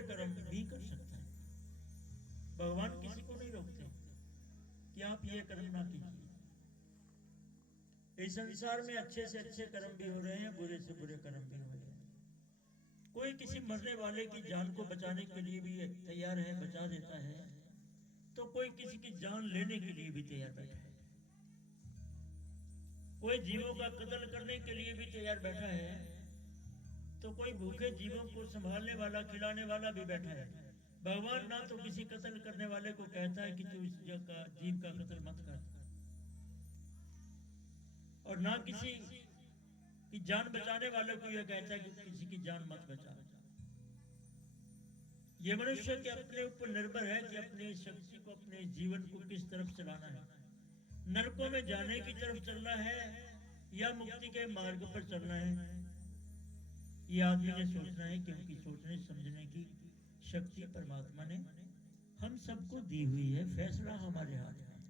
बुरे कर्म भी कर सकता है। भगवान किसी को नहीं रोकते कि आप ये कर्म ना कीजिए। इस संसार में अच्छे से अच्छे कर्म भी हो रहे हैं, बुरे से बुरे कर्म भी हो रहे हैं। कोई किसी मरने वाले की जान को बचाने के लिए भी तैयार है, बचा देता है, तो कोई किसी की जान लेने के लिए भी तैयार बैठा है। कोई जीवों का कत्ल करने के लिए भी तैयार बैठा है, तो कोई भूखे जीवों को संभालने वाला, खिलाने वाला भी बैठा है। भगवान ना तो किसी कत्ल करने वाले को कहता है कि तू इस जीव का कत्ल मत कर, और ना किसी की जान बचाने वाले को यह कहता है कि किसी की जान मत बचा। ये मनुष्य के अपने ऊपर निर्भर है कि अपनी शक्ति को, अपने जीवन को किस तरफ चलाना है। नरकों में जाने की तरफ चलना है या मुक्ति के मार्ग पर चलना है, ये आदमी ने सोचना है, क्योंकि सोचने समझने की शक्ति परमात्मा ने हम सबको दी हुई है। फैसला हमारे हाथ में है।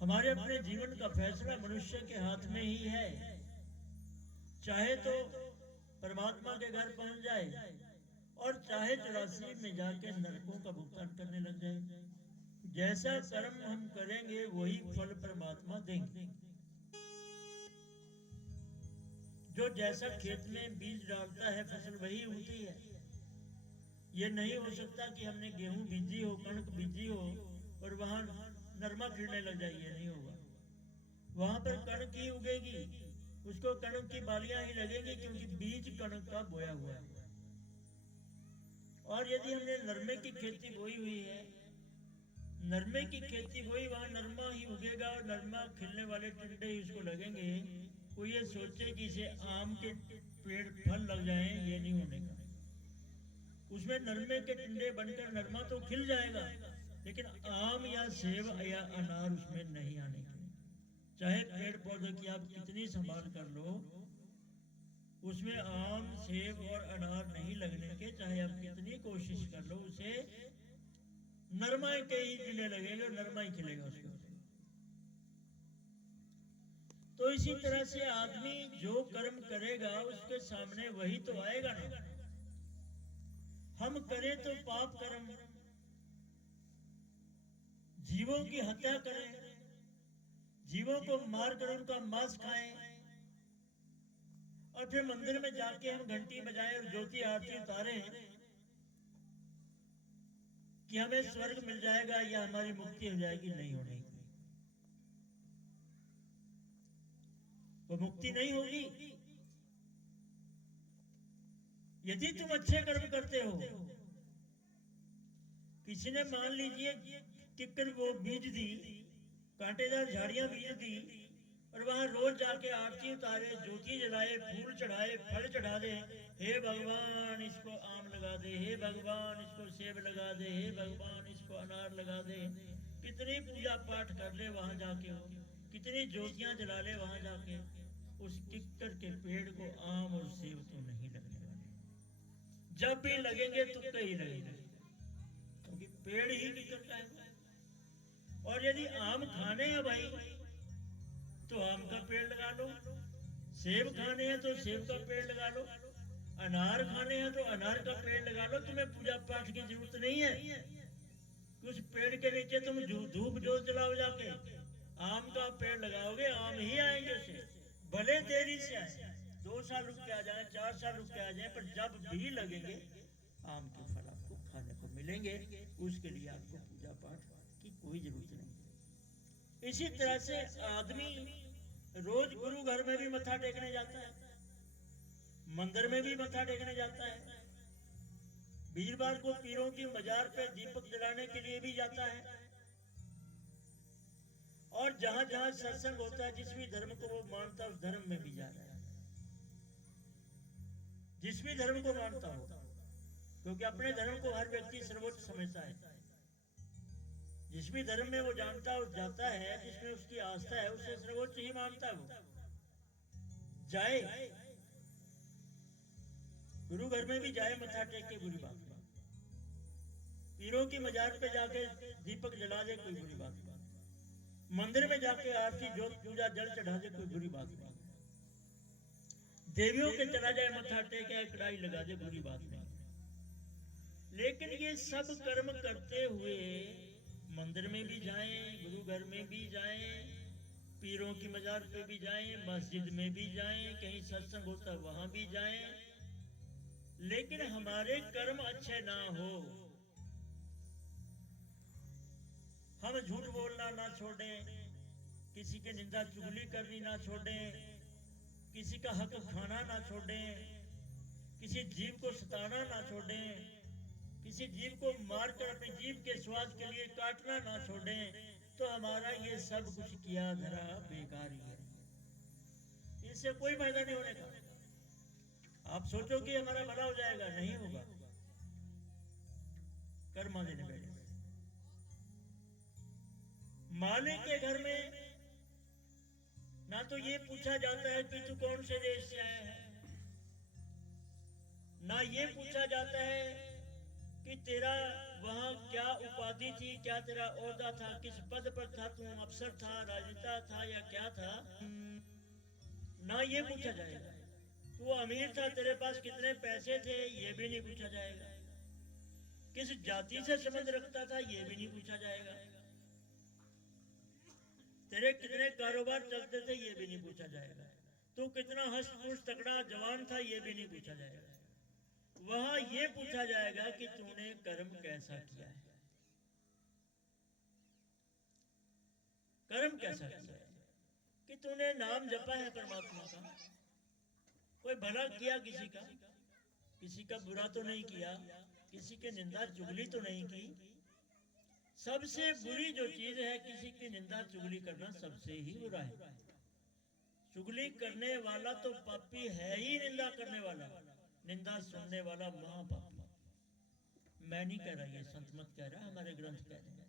हमारे अपने जीवन का फैसला मनुष्य के हाथ में ही है। चाहे तो परमात्मा के घर पहुंच जाए और चाहे 84 में जाके नरकों का भुगतान करने लग जाए। जैसा कर्म हम करेंगे वही फल परमात्मा देंगे। जो जैसा खेत में बीज डालता है फसल वही होती है। ये नहीं हो सकता कि हमने गेहूं बीजी हो, कणक बीजी हो और वहां नरमा खिलने लग जाए, ये नहीं होगा। वहां पर कणक ही उगेगी, उसको कणक की बालियां ही लगेंगी, क्योंकि बीज कणक का बोया हुआ है। और यदि हमने नरमे की खेती बोई हुई है, नरमे की खेती बोई, वहां नरमा ही उगेगा और नरमा खिलने वाले टिंडे ही उसको लगेंगे। कोई ये सोचे कि इसे आम के पेड़ फल लग जाए, ये नहीं होने का। उसमें नरमे के टिंडे बनकर नरमा तो खिल जाएगा, लेकिन आम या सेब या अनार उसमें नहीं आने के। चाहे पेड़ पौधे की आप कितनी संभाल कर लो, उसमें आम, सेब और अनार नहीं लगने के। चाहे आप कितनी कोशिश कर लो, उसे नरमा के ही टिंडे लगेंगे और नरमा ही खिलेगा उसके ऊपर। तो इसी तरह से आदमी जो कर्म करेगा उसके सामने वही तो आएगा ना। हम करें तो पाप कर्म, जीवों की हत्या करें, जीवों को मारकर उनका मांस खाएं, और फिर मंदिर में जाके हम घंटी बजाएं और ज्योति आरती उतारें कि हमें स्वर्ग मिल जाएगा या हमारी मुक्ति हो जाएगी, नहीं होने की। वो मुक्ति नहीं होगी। यदि तुम अच्छे कर्म करते हो, किसी ने मान लीजिए किकर वो बीज दी, कांटेदार झाड़ियां बीज दी, और वहां रोज जाके आरती उतारे, ज्योति जलाए, फूल चढ़ाए, फल चढ़ा दे, हे भगवान इसको आम लगा दे, हे भगवान इसको सेब लगा दे, हे भगवान इसको अनार लगा दे। कितनी पूजा पाठ कर ले वहां जाके, कितनी ज्योतियां जला ले वहां जाके, उस किक्कर के पेड़ को आम और सेब तो नहीं लगने वाले। जब भी लगेंगे तुक्के ही लगेंगे, क्योंकि पेड़ ही किक्कर का है। और यदि आम खाने हैं भाई, तो आम का पेड़ लगा लो, सेब खाने हैं तो सेब का पेड़ लगा लो, अनार खाने हैं तो अनार का पेड़ लगा लो। तुम्हें पूजा पाठ की जरूरत नहीं है। उस पेड़ के नीचे तुम धूप जोत जलाओ जाके, आम का पेड़ लगाओगे, आम ही आएंगे उसे, भले देरी से आए, 2 साल रुक के आ जाए, 4 साल रुक के आ जाए, पर जब भी लगेंगे आम के फल आपको खाने को मिलेंगे। उसके लिए आपको पूजा पाठ की कोई जरूरत नहीं। इसी तरह से आदमी रोज गुरु घर में भी मत्था टेकने जाता है, मंदिर में भी मत्था टेकने जाता है, वीरवार को पीरों की मजार पे दीपक जलाने के लिए भी जाता है, और जहां जहां सत्संग होता है, जिस भी धर्म को वो मानता है उस धर्म में भी जा रहा है, जिस भी धर्म को मानता हो, क्योंकि अपने धर्म को हर व्यक्ति सर्वोच्च समझता है। जिस भी धर्म में वो जानता है जाता है, जिसमें उसकी आस्था है, उसे सर्वोच्च ही मानता है। वो जाए, गुरु घर में भी जाए मत्था टेक के, बुरी बात नहीं। पीरों की मजार पे जाके दीपक जला दे, कोई बुरी बात नहीं। मंदिर में जाके आरती जोत पूजा जल चढ़ा दे, कोई बुरी बात नहीं। देवियों के चला जाए मत्था टेके, कढ़ाई लगा दे, बुरी बात नहीं। लेकिन ये सब कर्म करते हुए मंदिर में भी जाएं, गुरु घर में भी जाएं, पीरों की मजार पे भी जाएं, मस्जिद में भी जाएं, कहीं सत्संग होता वहां भी जाएं, लेकिन हमारे कर्म अच्छे ना हो, हम झूठ बोलना ना छोड़ें, किसी की निंदा चुगली करनी ना छोड़ें, किसी का हक खाना ना छोड़ें, किसी जीव को सताना ना छोड़ें, किसी जीव को मारकर अपने जीव के स्वाद के लिए काटना ना छोड़ें, तो हमारा ये सब कुछ किया धरा बेकार ही है, इससे कोई फायदा नहीं होने का। आप सोचो कि हमारा भला हो जाएगा, नहीं होगा। कर्म देने बैठे मालिक के घर में ना तो ये पूछा जाता है कि तू कौन से देश से आया है, ना ये पूछा जाता है कि तेरा वहां क्या उपाधि थी, क्या तेरा ओहदा था, किस पद पर था, तू अफसर था, राजनेता था या क्या था, ना ये पूछा जाएगा। तू अमीर था, तेरे पास कितने पैसे थे, ये भी नहीं पूछा जाएगा। किस जाति से संबंध रखता था, ये भी नहीं पूछा जाएगा। तेरे कितने कारोबार चलते थे, ये भी नहीं पूछा जाएगा। तू कितना हष्ट-पुष्ट तगड़ा जवान था, ये भी नहीं पूछा जाएगा। वहां ये पूछा जाएगा कि तूने कर्म कैसा किया है, कर्म कैसा किया है, कि तूने नाम जपा है परमात्मा का, कोई भला किया किसी का, किसी का बुरा तो नहीं किया, किसी के निंदा चुगली तो नहीं की। सबसे बुरी जो चीज है, किसी की निंदा चुगली करना सबसे ही बुरा है। चुगली करने वाला तो पापी है ही, निंदा करने वाला, निंदा सुनने वाला महापापी। मैं नहीं कह रहा, ये संत मत कह रहा, हमारे ग्रंथ कह रहे हैं,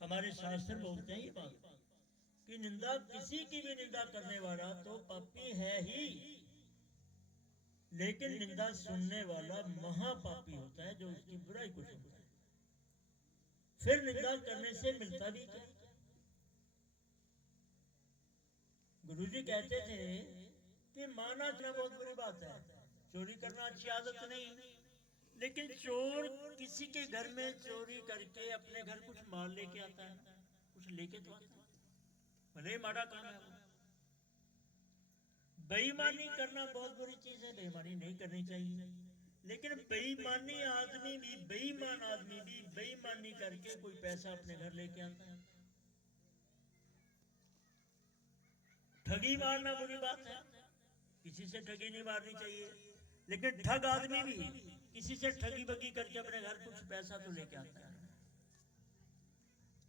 हमारे शास्त्र बोलते हैं ये बात कि निंदा, किसी की भी निंदा करने वाला तो पापी है ही, लेकिन निंदा सुनने वाला महापापी होता है, जो उसकी बुराई को सुनता है। फिर निंदा करने से मिलता भी क्या? गुरुजी कहते थे कि माना चुना बहुत बुरी बात है, चोरी करना अच्छी आदत नहीं, लेकिन चोर किसी के घर में चोरी करके अपने घर कुछ माल लेके आता है, कुछ लेके तो आता है, भले माड़ा काम है। बेईमानी करना बहुत बुरी चीज है, बेईमानी नहीं करनी चाहिए, लेकिन बेईमानी आदमी भी, बेईमान आदमी भी बेईमानी करके कोई पैसा अपने घर लेके आता है। ठगी मारना बुरी बात है, किसी से ठगी नहीं मारनी चाहिए, लेकिन ठग आदमी भी किसी से ठगी बगी करके अपने घर कुछ पैसा तो लेके आता है।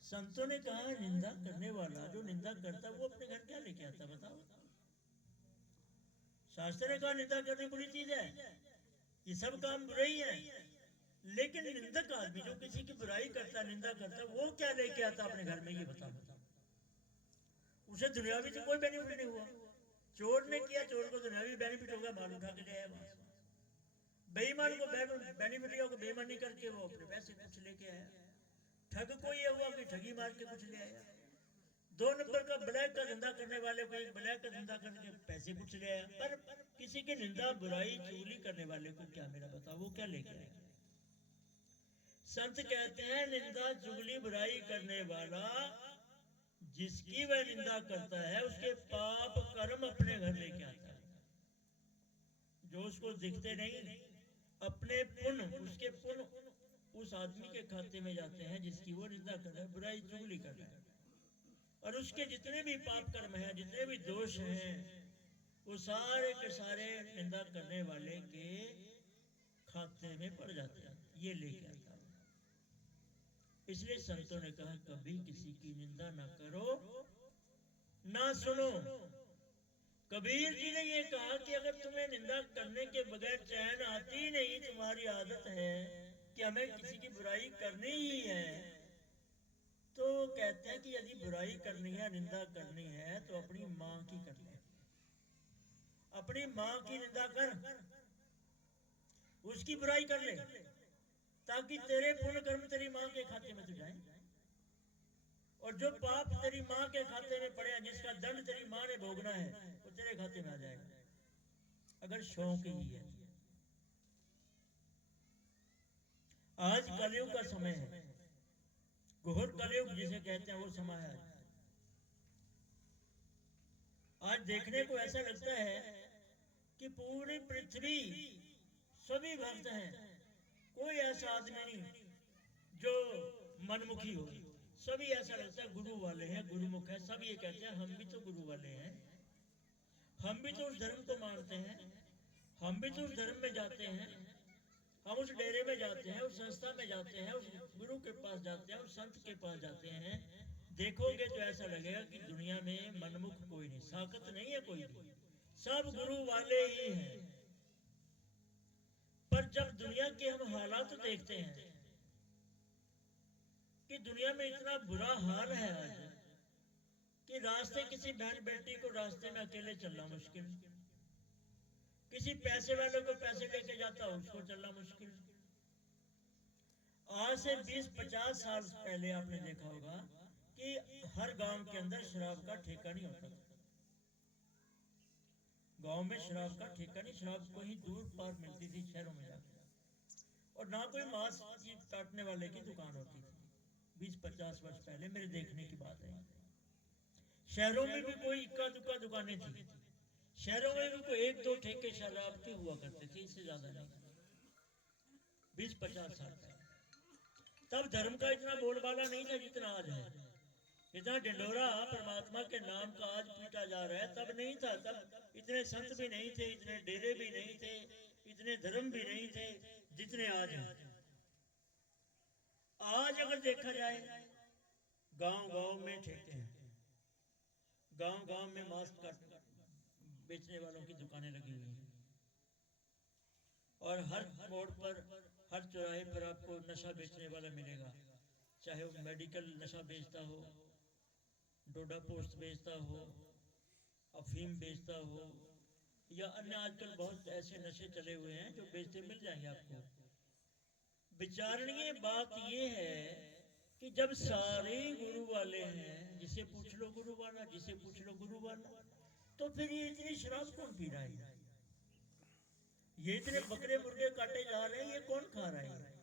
संतों ने कहा निंदा करने वाला, जो निंदा करता वो अपने घर क्या लेके आता, बताओ। शास्त्र ने कहा निंदा करनी बुरी चीज है, ये सब काम बुरे ही है, लेकिन निंदक आदमी जो किसी की बुराई करता, निंदा करता, वो क्या लेके आता अपने घर में, ये बताओ। उसे दुनियावी तो कोई बेनिफिट नहीं हुआ। चोर ने किया, चोर को दुनियावी बेनिफिट होगा, माल उठा के गया वहां से। बेईमान को बेनिफिट होगा, बेईमानी करके वो अपने पैसे कुछ लेके आया। ठग को ये हुआ कि ठगी मार के कुछ ले आया। दो नंबर का ब्लैक का धंधा करने वाले को एक ब्लैक का धंधा करके पैसे कुछ ले आया। पर किसी की निंदा बुराई चुगली करने वाले को क्या मेरा बताओ, वो क्या लेके आएगा? संत कहते हैं निंदा चुगली बुराई करने वाला, जिसकी वह निंदा करता है, उसके पाप कर्म अपने घर लेके आता है, जो उसको दिखते नहीं। अपने पुण्य, उसके पुण्य उस आदमी के खाते में जाते हैं जिसकी वो निंदा कर रहा है, बुराई चुगली कर रहा है, और उसके जितने भी पाप कर्म हैं, जितने भी दोष हैं, वो सारे के सारे निंदा करने वाले के खाते में पड़ जाते हैं, ये लेके आता है। इसलिए संतों ने कहा कभी किसी की निंदा ना करो, ना सुनो। कबीर जी ने ये कहा कि अगर तुम्हें निंदा करने के बगैर चैन आती नहीं, तुम्हारी आदत है कि हमें किसी की बुराई करनी ही है, तो कहते हैं कि यदि बुराई करनी है, निंदा करनी है, तो अपनी मां की कर ले, अपनी मां की निंदा कर, उसकी बुराई कर ले, ताकि तेरे पुण्य कर्म तेरी मां के खाते में तो जाए, और जो पाप तेरी मां के खाते में पड़े हैं, जिसका दंड तेरी मां ने भोगना है, वो तेरे खाते में आ जाएगा, अगर शौक ही है। आज कलयुग का समय है, घोर कलयुग जिसे कहते हैं वो समय है। आज देखने को ऐसा लगता है कि पूरी पृथ्वी सभी भक्त हैं, कोई ऐसा आदमी नहीं जो मनमुखी हो। सभी ऐसा लगता है गुरु वाले हैं, गुरुमुख है। सब ये कहते हैं हम भी तो गुरु वाले हैं, हम भी तो उस धर्म को मानते हैं, हम भी तो उस धर्म में जाते हैं, हम उस डेरे में जाते हैं, उस संस्था में जाते हैं, उस गुरु के पास जाते हैं, उस संत के पास जाते हैं। देखोगे तो ऐसा लगेगा कि दुनिया में मनमुख कोई नहीं, साकत नहीं है कोई भी, सब गुरु वाले ही हैं। पर जब दुनिया के हम हालात देखते हैं कि दुनिया में इतना बुरा हाल है आज कि रास्ते किसी बहन बेटी को रास्ते में अकेले चलना मुश्किल, किसी पैसे वाले को पैसे लेके जाता हो उसको चलना मुश्किल। आज से 20-50 साल पहले आपने देखा होगा कि हर गांव के अंदर शराब का ठेका नहीं होता था। गांव में शराब का ठेका नहीं, शराब कहीं दूर पार मिलती थी शहरों में जाकर, और ना कोई मांस काटने वाले की दुकान होती थी। 20-50 वर्ष पहले मेरे देखने की बात है। शहरों में भी कोई इक्का दुक्का दुकानें थी, शहरों में भी कोई 1-2 ठेके शराब के हुआ करते थे, इससे ज्यादा नहीं। 20-50 साल पहले तब धर्म का इतना बोलबाला नहीं था जितना आज है। इतना ढिंढोरा परमात्मा के नाम का आज पीटा जा रहा है, तब नहीं था। तब इतने संत भी नहीं थे, इतने डेरे भी नहीं थे, इतने धर्म भी नहीं थे जितने आज हैं। आज अगर देखा जाए गांव गांव में ठेके हैं, गांव गांव में मांस बेचने वालों की दुकानें लगी हुई हैं, और हर मोड़ पर, हर चौराहे पर आपको नशा बेचने वाला मिलेगा, चाहे वो मेडिकल नशा बेचता हो, डोडा पोस्ट बेचता हो, अफीम बेचता हो, या अन्य आजकल बहुत ऐसे नशे चले हुए हैं जो बेचते मिल जाएंगे आपको। विचारणीय बात यह है कि जब सारे गुरु वाले हैं, जिसे पूछ लो गुरु वाला, जिसे पूछ लो गुरु वाला, तो फिर ये इतनी शराब कौन पी रहा है? ये इतने बकरे मुर्गे काटे जा रहे हैं, ये कौन खा रहा है?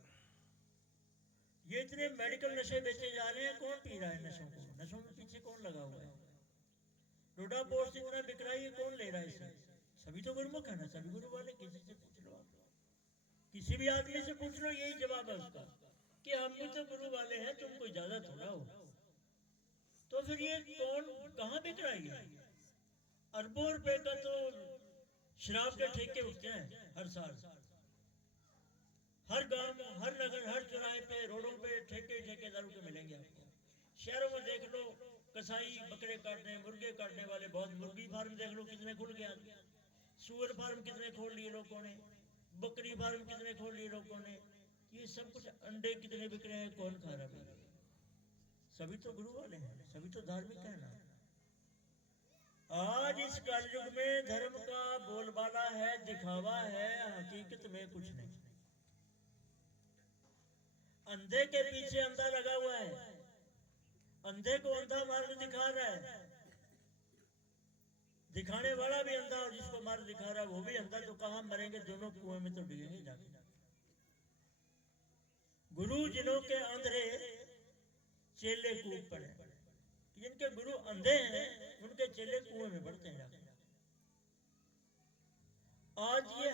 ये इतने मेडिकल नशे बेचे जा रहे हैं, कौन पी रहा है नशों को? नशों के पीछे कौन लगा हुआ है? डोडा पोस्ट इतना बिक रहा है, ये कौन ले रहा है इसे? सभी तो गुरुमुख है ना, सभी गुरु वाले। किसी से पूछ लो, आप किसी भी आदमी से पूछ लो, यही जवाब है उसका कि हम भी तो गुरु वाले हैं, तुम कोई ज्यादा थोड़ा हो। तो फिर ये कौन कहाँ बिक रहा है? अरबों रुपए का तो शराब के ठेके उठते हैं हर साल, हर गांव, हर नगर, हर चौराहे पे, रोडों पे ठेके ठेकेदारों के मिलेंगे आपको। शहरों में देख लो, कसाई बकरे काटने, मुर्गे काटने वाले बहुत। मुर्गी फार्म देख लो कितने खुल गया, सुअर फार्म कितने खोल लिए लोगों ने, बकरी फार्म कितने खोल लिए लोगों ने। ये सब कुछ, अंडे कितने बिक रहे हैं, कौन खा रहा है? सभी तो गुरु वाले हैं, सभी तो धार्मिक है ना। आज इस कलयुग में धर्म का बोलबाला है, दिखावा है, हकीकत में कुछ नहीं। अंधे के पीछे अंधा लगा हुआ है, अंधे को अंधा मार्ग दिखा रहा है, दिखाने वाला भी अंधा और जिसको मार्ग दिखा रहा है वो भी अंधा। तो कहां मरेंगे? दोनों कुएं में तो डिगेंगे जाके। गुरु जिनों के अंधे चेले कूद पड़े, जिनके गुरु अंधे हैं उनके चेले कुएं में पड़ते हैं जाके। आज ये